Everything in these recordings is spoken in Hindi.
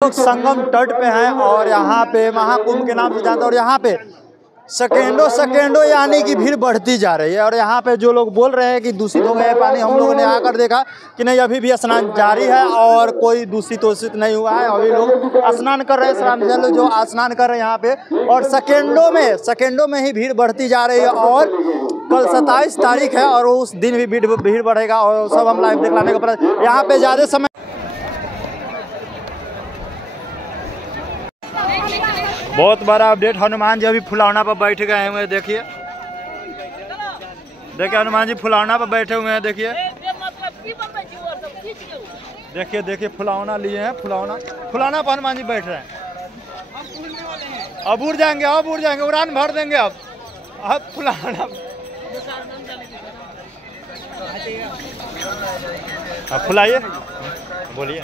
लोग संगम तट पे हैं और यहाँ पे महाकुंभ के नाम से जानते हैं और यहाँ पे सेकेंडों यानी कि भीड़ बढ़ती जा रही है। और यहाँ पे जो लोग बोल रहे हैं कि दूषित हो गया है पानी, हम लोगों ने आकर देखा कि नहीं, अभी भी स्नान जारी है और कोई दूषित नहीं हुआ है। अभी लोग स्नान कर रहे हैं, श्रद्धालु जो स्नान कर रहे हैं यहाँ पे, और सेकेंडों में ही भीड़ बढ़ती जा रही है। और कल 27 तारीख है और उस दिन भी भीड़ बढ़ेगा और सब हम लाइव दिखलाने का प्रयास। यहाँ पे ज़्यादा समय बहुत बड़ा अपडेट, हनुमान जी अभी फुलौना पर बैठ गए हुए हैं। देखिए हनुमान जी फुलौना पर बैठे हुए हैं। देखिए फुलौना लिए हैं, फुलौना पर हनुमान जी बैठ रहे हैं। अब उड़ जाएंगे, उड़ान भर देंगे। अब फुलौना अब फुलाइए, बोलिए।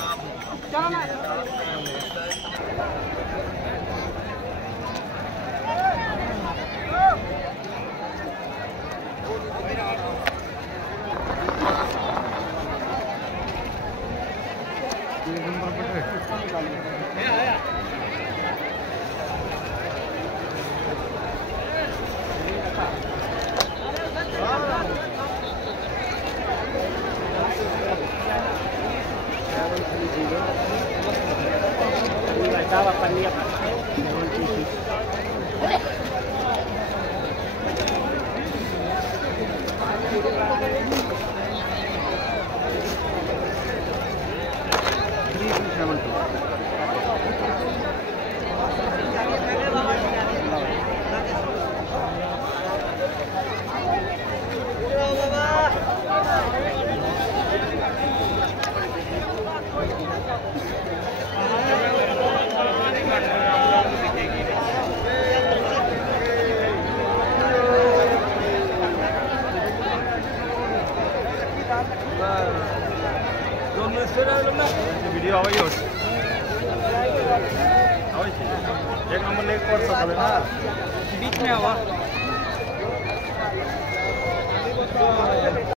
वीडियो आवाई हो एक नंबर लेके कर सकते ना, बीच में आवा।